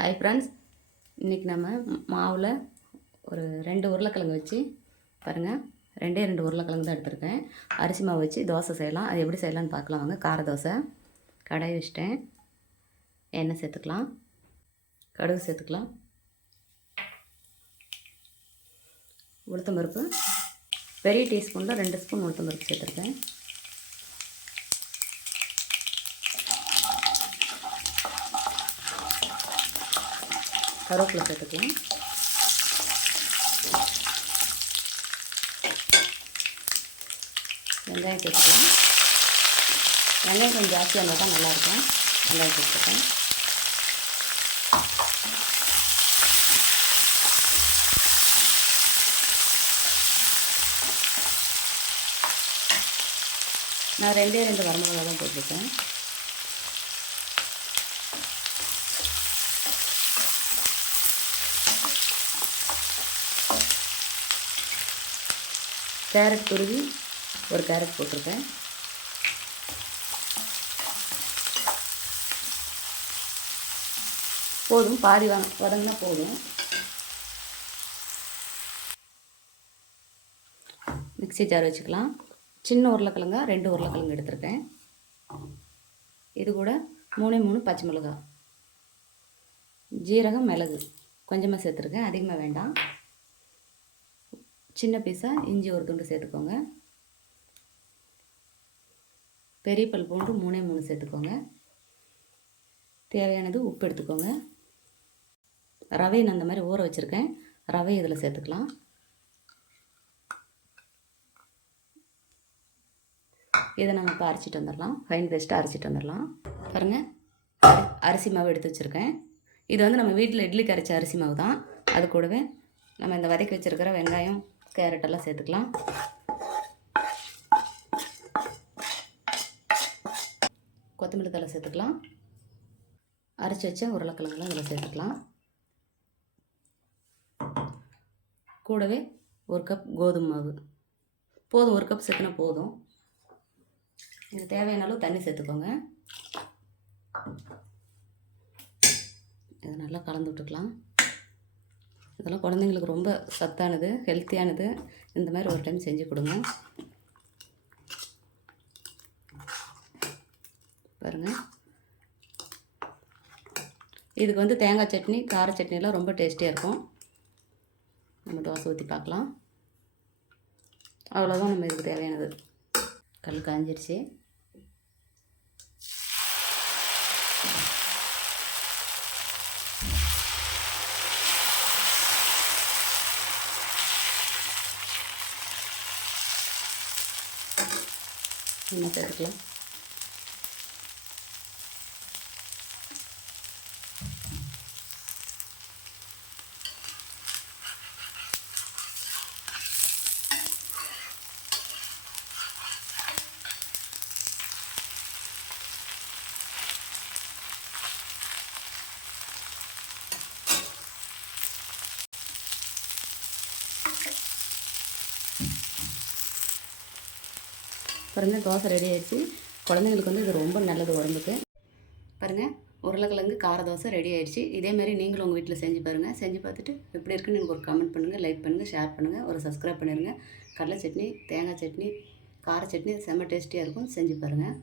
Hi friends, இன்றைக்கி நம்ம மாவில் ஒரு 2 உருளைக்கிழங்கு வச்சு பாருங்கள். 2 உருளைக்கிழங்கு தான் எடுத்துருக்கேன். அரிசி மாவு வச்சு தோசை செய்யலாம். அது எப்படி செய்யலான்னு பார்க்கலாம் வாங்க. கார தோசை. கடாய் வச்சிட்டேன். எண்ணெய் சேர்த்துக்கலாம். கடுகு சேர்த்துக்கலாம். உளுத்தம்பருப்பு பெரிய டீஸ்பூனில் 2 ஸ்பூன் உளுத்தம்பருப்பு சேர்த்துருக்கேன். கருவேப்பிலை சேர்த்துக்கலாம். வெங்காயம் சேர்த்துக்கலாம். வெங்காயம் கொஞ்சம் ஜாஸ்தியாக இருந்தால் தான் நல்லாயிருக்கும். வெங்காயம் சேர்த்துருக்கேன். நான் 2 வரமிளகா தான் போட்டிருக்கேன். கேரட் துருவி ஒரு கேரட் போட்டிருக்கேன். போதும், பாதி வதங்கினா போதும். மிக்ஸி ஜார் வச்சுக்கலாம். சின்ன உருளைக்கிழங்கா 2 உருளைக்கிழங்கு எடுத்திருக்கேன். இது கூட 3 பச்சை மிளகா, ஜீரகம், மிளகு கொஞ்சமாக சேர்த்துருக்கேன், அதிகமாக வேண்டாம். சின்ன பீஸாக இஞ்சி ஒரு துண்டு சேர்த்துக்கோங்க. பெரிய பல் பூண்டு 3 சேர்த்துக்கோங்க. தேவையானது உப்பு எடுத்துக்கோங்க. ரவை நான் அந்த மாதிரி ஊற வச்சுருக்கேன். ரவை இதில் சேர்த்துக்கலாம். இதை நம்ம இப்போ அரைச்சிட்டு வந்துடலாம். ஃபைன் பேஸ்ட்டாக அரைச்சிட்டு வந்துடலாம். பாருங்கள், அரிசி மாவு எடுத்து வச்சுருக்கேன். இது வந்து நம்ம வீட்டில் இட்லிக்கு அரைச்ச அரிசி மாவு தான். அது கூடவே நம்ம இந்த வதக்கி வச்சுருக்கிற வெங்காயம், கேரட் எல்லாம் சேர்த்துக்கலாம். கொத்தமல்லி தழை சேர்த்துக்கலாம். அரைச்சி வச்ச உருளைக்கிழங்குலாம் இதில் சேர்த்துக்கலாம். கூடவே 1 கப் கோதுமை மாவு போதும். 1 கப் சேர்த்துனா போதும். இது தேவையான அளவு தண்ணி சேர்த்துக்கோங்க. இதை நல்லா கலந்து விட்டுக்கலாம். இதெல்லாம் குழந்தைங்களுக்கு ரொம்ப சத்தானது, ஹெல்த்தியானது. இந்த மாதிரி ஒரு டைம் செஞ்சு கொடுங்க. பாருங்கள், இதுக்கு வந்து தேங்காய் சட்னி, கார சட்னிலாம் ரொம்ப டேஸ்டியாக இருக்கும். நம்ம தோசை ஊற்றி பார்க்கலாம். அவ்வளோதான் நம்ம இதுக்கு தேவையானது. கல் காஞ்சிருச்சு. என்ன சேர்த்துக்கலாம். பாருங்கள், தோசை ரெடி ஆகிடுச்சு. குழந்தைங்களுக்கு வந்து இது ரொம்ப நல்லது உடம்புக்கு. பாருங்கள், உருளைக்கிழங்கு கார தோசை ரெடி ஆகிடுச்சு. இதேமாதிரி நீங்களும் உங்கள் வீட்டில் செஞ்சு பாருங்கள். செஞ்சு பார்த்துட்டு எப்படி இருக்குன்னு எனக்கு ஒரு கமெண்ட் பண்ணுங்கள், லைக் பண்ணுங்கள், ஷேர் பண்ணுங்கள், ஒரு சப்ஸ்கிரைப் பண்ணிடுங்க. கடலை சட்னி, தேங்காய் சட்னி, கார சட்னி செம்ம டேஸ்டியாக இருக்கும். செஞ்சு பாருங்கள்.